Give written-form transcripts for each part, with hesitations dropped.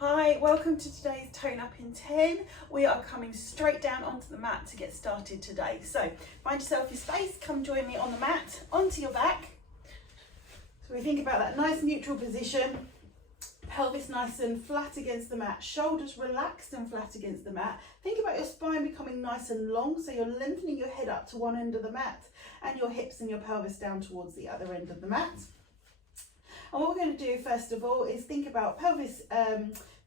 Hi, welcome to today's Tone Up in 10. We are coming straight down onto the mat to get started today. So find yourself your space, come join me on the mat, onto your back. So we think about that nice neutral position, pelvis nice and flat against the mat, shoulders relaxed and flat against the mat. Think about your spine becoming nice and long, so you're lengthening your head up to one end of the mat and your hips and your pelvis down towards the other end of the mat. And what we're going to do first of all is think about pelvis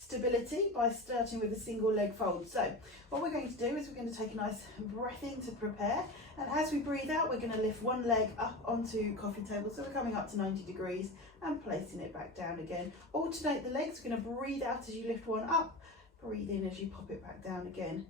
stability by starting with a single leg fold. So what we're going to do is we're going to take a nice breath in to prepare, and as we breathe out we're going to lift one leg up onto coffee table, so we're coming up to 90 degrees and placing it back down again. Alternate the legs. We're going to breathe out as you lift one up, breathe in as you pop it back down again,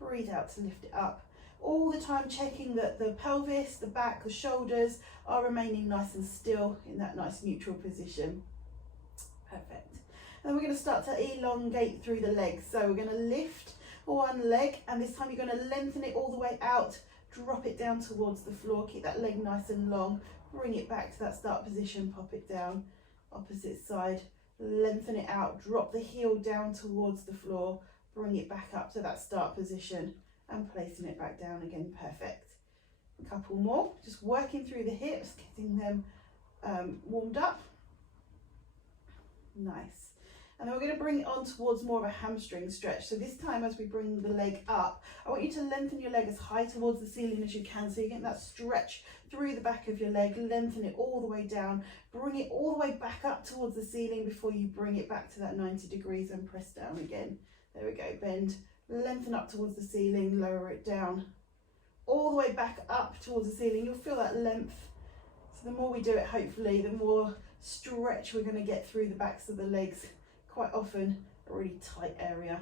breathe out to lift it up. All the time checking that the pelvis, the back, the shoulders are remaining nice and still in that nice neutral position. Perfect. And then we're going to start to elongate through the legs. So we're going to lift one leg, and this time you're going to lengthen it all the way out, drop it down towards the floor, keep that leg nice and long, bring it back to that start position, pop it down, opposite side, lengthen it out, drop the heel down towards the floor, bring it back up to that start position, and placing it back down again. Perfect. A couple more, just working through the hips, getting them warmed up. Nice. And then we're going to bring it on towards more of a hamstring stretch. So this time as we bring the leg up, I want you to lengthen your leg as high towards the ceiling as you can, so you're getting that stretch through the back of your leg, lengthen it all the way down, bring it all the way back up towards the ceiling before you bring it back to that 90 degrees and press down again. There we go, bend, lengthen up towards the ceiling, lower it down, all the way back up towards the ceiling. You'll feel that length. So the more we do it, hopefully, the more stretch we're going to get through the backs of the legs. Quite often a really tight area.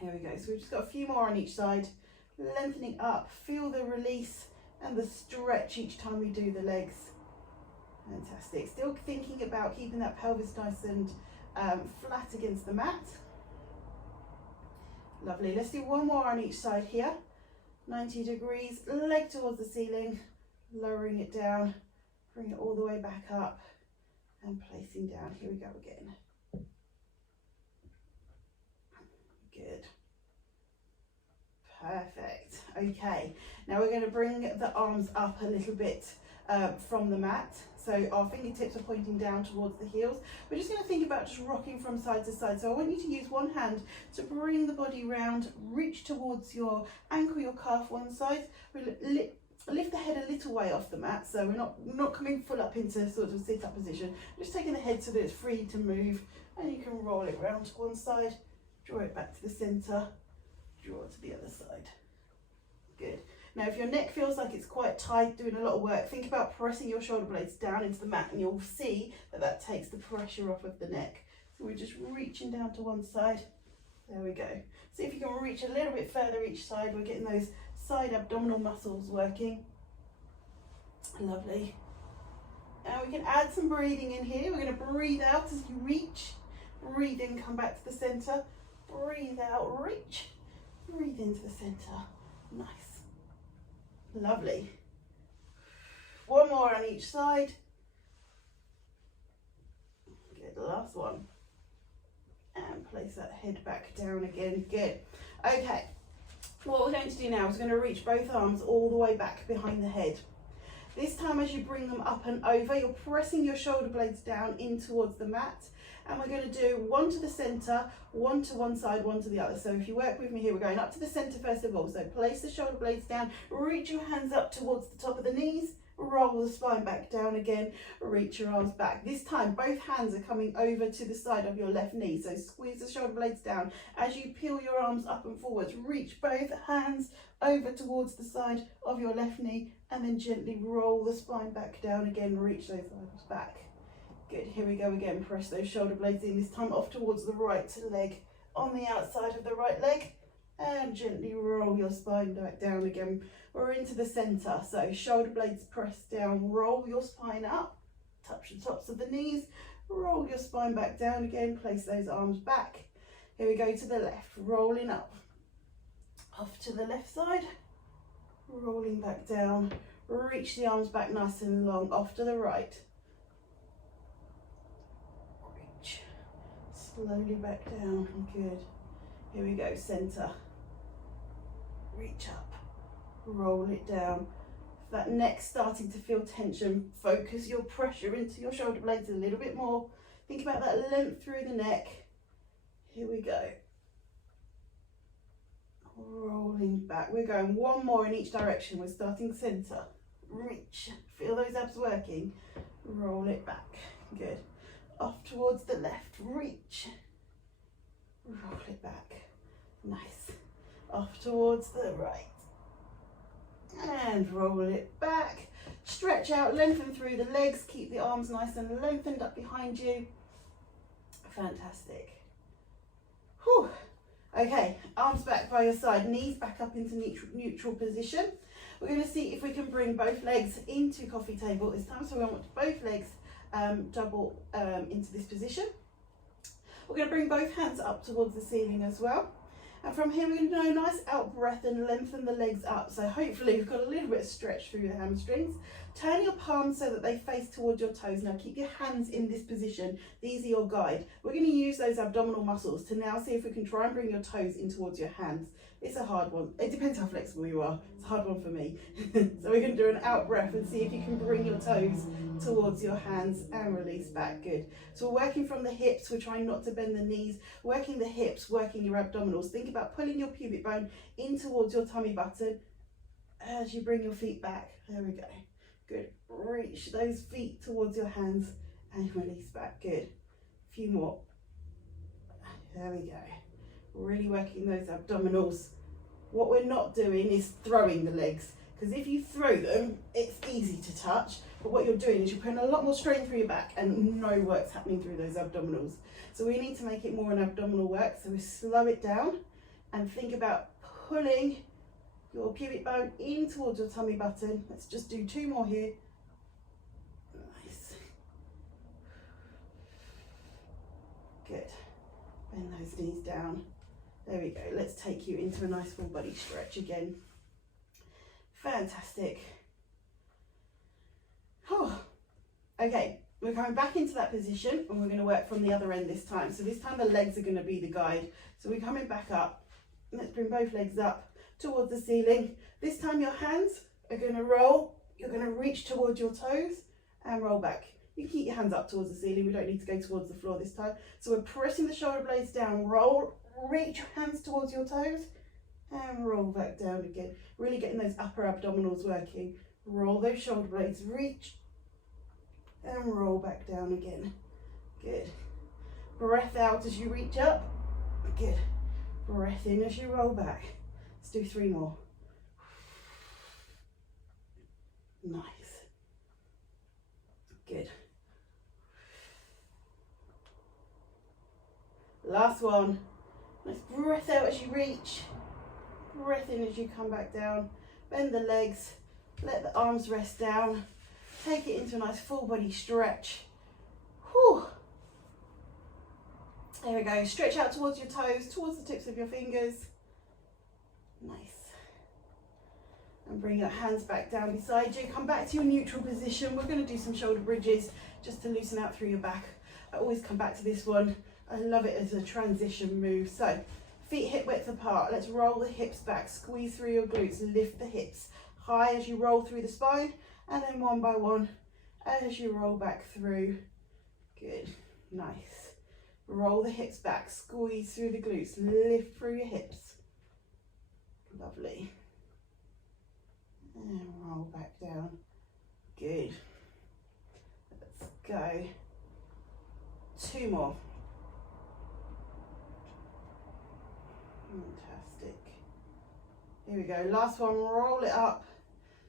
Here we go. So we've just got a few more on each side. Lengthening up, feel the release and the stretch each time we do the legs. Fantastic. Still thinking about keeping that pelvis nice and flat against the mat. Lovely. Let's do one more on each side here. 90 degrees, leg towards the ceiling, lowering it down, bring it all the way back up and placing down. Here we go again. Good. Perfect. Okay, now we're going to bring the arms up a little bit from the mat. So our fingertips are pointing down towards the heels. We're just going to think about just rocking from side to side. So I want you to use one hand to bring the body round, reach towards your ankle, your calf one side. Lift the head a little way off the mat, so we're not coming full up into sort of sit-up position. Just taking the head so that it's free to move, and you can roll it round to one side, draw it back to the centre, draw it to the other side. Good. Now if your neck feels like it's quite tight, doing a lot of work, think about pressing your shoulder blades down into the mat, and you'll see that that takes the pressure off of the neck. So we're just reaching down to one side. There we go. See if you can reach a little bit further each side. We're getting those side abdominal muscles working. Lovely. Now we can add some breathing in here. We're going to breathe out as you reach. Breathe in, come back to the centre. Breathe out, reach. Breathe into the centre. Nice. Lovely. One more on each side. Good, last one. And place that head back down again. Good. Okay, what we're going to do now is we're going to reach both arms all the way back behind the head. This time as you bring them up and over, you're pressing your shoulder blades down in towards the mat, and we're going to do one to the centre, one to one side, one to the other. So if you work with me here, we're going up to the centre first of all. So place the shoulder blades down, reach your hands up towards the top of the knees, roll the spine back down again, reach your arms back. This time both hands are coming over to the side of your left knee, so squeeze the shoulder blades down as you peel your arms up and forwards. Reach both hands over towards the side of your left knee, and then gently roll the spine back down again, reach those arms back. Good. Here we go again. Press those shoulder blades in, this time off towards the right leg, on the outside of the right leg, and gently roll your spine back down again. We're into the centre, so shoulder blades pressed down, roll your spine up, touch the tops of the knees, roll your spine back down again, place those arms back. Here we go to the left, rolling up, off to the left side, rolling back down, reach the arms back nice and long, off to the right, reach, Slowly back down, good. Here we go, center. Reach up, roll it down. If that neck's starting to feel tension, focus your pressure into your shoulder blades a little bit more. Think about that length through the neck. Here we go. Rolling back. We're going one more in each direction. We're starting center. Reach. Feel those abs working. Roll it back. Good. Off towards the left. Reach. Roll it back. Nice. Off towards the right. And roll it back. Stretch out, lengthen through the legs. Keep the arms nice and lengthened up behind you. Fantastic. Whew. Okay, arms back by your side, knees back up into neutral position. We're going to see if we can bring both legs into coffee table this time. So we want both legs double into this position. We're going to bring both hands up towards the ceiling as well. And from here we're going to do a nice out breath and lengthen the legs up. So hopefully you've got a little bit of stretch through the hamstrings. Turn your palms so that they face towards your toes. Now keep your hands in this position. These are your guide. We're going to use those abdominal muscles to now see if we can try and bring your toes in towards your hands. It's a hard one. It depends how flexible you are. It's a hard one for me. So we're going to do an out breath and see if you can bring your toes towards your hands and release back. Good. So we're working from the hips. We're trying not to bend the knees. Working the hips, working your abdominals. Think about pulling your pubic bone in towards your tummy button as you bring your feet back. There we go. Good. Reach those feet towards your hands and release back. Good. A few more. There we go. Really working those abdominals. What we're not doing is throwing the legs, because if you throw them, it's easy to touch. But what you're doing is you're putting a lot more strain through your back and no work's happening through those abdominals. So we need to make it more an abdominal work. So we slow it down and think about pulling your pubic bone in towards your tummy button. Let's just do 2 more here. Nice. Good. Bend those knees down. There we go. Let's take you into a nice full body stretch again. Fantastic. Oh. Okay, we're coming back into that position and we're going to work from the other end this time. So this time the legs are going to be the guide. So we're coming back up. Let's bring both legs up towards the ceiling. This time your hands are going to roll. You're going to reach towards your toes and roll back. You can keep your hands up towards the ceiling. We don't need to go towards the floor this time. So we're pressing the shoulder blades down. Roll, reach your hands towards your toes and roll back down again. Really getting those upper abdominals working. Roll those shoulder blades, reach and roll back down again. Good. Breath out as you reach up. Good. Breath in as you roll back. Let's do 3 more. Nice. Good. Last one. Nice breath out as you reach. Breath in as you come back down. Bend the legs. Let the arms rest down. Take it into a nice full body stretch. Whew. There we go. Stretch out towards your toes, towards the tips of your fingers. Nice. And bring your hands back down beside you. Come back to your neutral position. We're going to do some shoulder bridges just to loosen out through your back. I always come back to this one. I love it as a transition move. So feet hip width apart. Let's roll the hips back. Squeeze through your glutes. Lift the hips high as you roll through the spine. And then one by one as you roll back through. Good. Nice. Roll the hips back. Squeeze through the glutes. Lift through your hips. Lovely. And roll back down. Good. Let's go. 2 more. Fantastic. Here we go. Last one. Roll it up.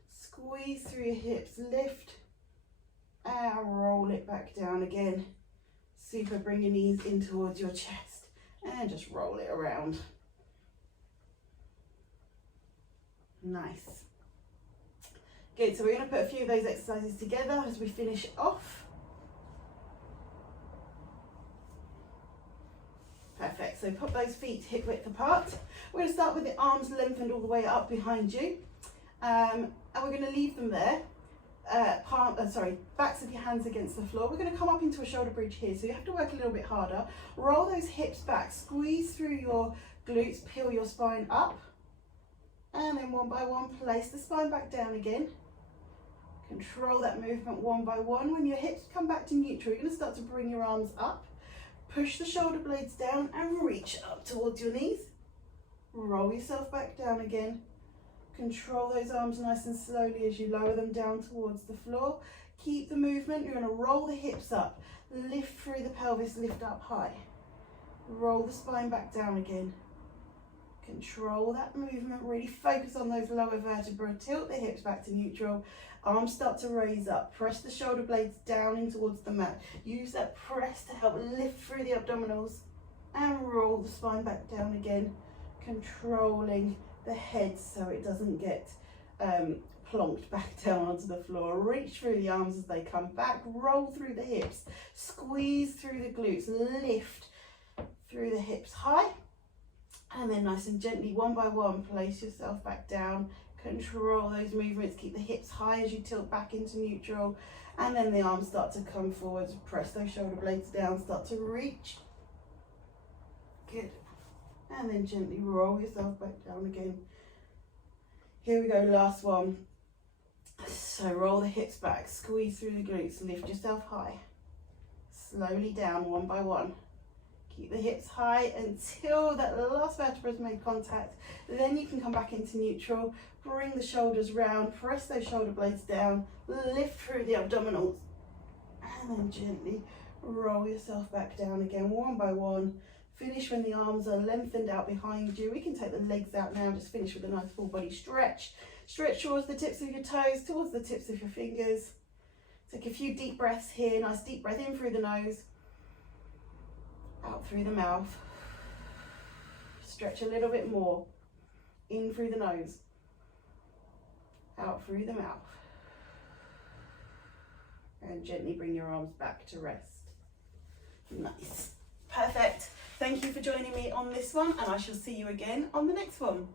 Squeeze through your hips. Lift. And roll it back down again. Super. Bring your knees in towards your chest. And just roll it around. Nice. Good, so we're going to put a few of those exercises together as we finish off. Perfect, so pop those feet hip width apart. We're going to start with the arms lengthened all the way up behind you. And we're going to leave them there. backs of your hands against the floor. We're going to come up into a shoulder bridge here, so you have to work a little bit harder. Roll those hips back, squeeze through your glutes, peel your spine up, and then one by one place the spine back down again. Control that movement one by one. When your hips come back to neutral, you're going to start to bring your arms up, push the shoulder blades down and reach up towards your knees. Roll yourself back down again. Control those arms nice and slowly as you lower them down towards the floor. Keep the movement. You're going to roll the hips up, lift through the pelvis, lift up high. Roll the spine back down again. Control that movement. Really focus on those lower vertebrae. Tilt the hips back to neutral. Arms start to raise up. Press the shoulder blades down in towards the mat. Use that press to help lift through the abdominals and roll the spine back down again. Controlling the head so it doesn't get plonked back down onto the floor. Reach through the arms as they come back, roll through the hips, squeeze through the glutes, lift through the hips high, and then nice and gently, one by one, place yourself back down. Control those movements, keep the hips high as you tilt back into neutral, and then the arms start to come forward. Press those shoulder blades down, start to reach. Good. And then gently roll yourself back down again. Here we go, last one. So roll the hips back, squeeze through the glutes, lift yourself high. Slowly down, one by one. Keep the hips high until that last vertebra has made contact. Then you can come back into neutral, bring the shoulders round, press those shoulder blades down, lift through the abdominals, and then gently roll yourself back down again, one by one. Finish when the arms are lengthened out behind you. We can take the legs out now, just finish with a nice full body stretch. Stretch towards the tips of your toes, towards the tips of your fingers. Take a few deep breaths here. Nice deep breath in through the nose, out through the mouth. Stretch a little bit more. In through the nose, out through the mouth. And gently bring your arms back to rest. Nice. Perfect. Thank you for joining me on this one, and I shall see you again on the next one.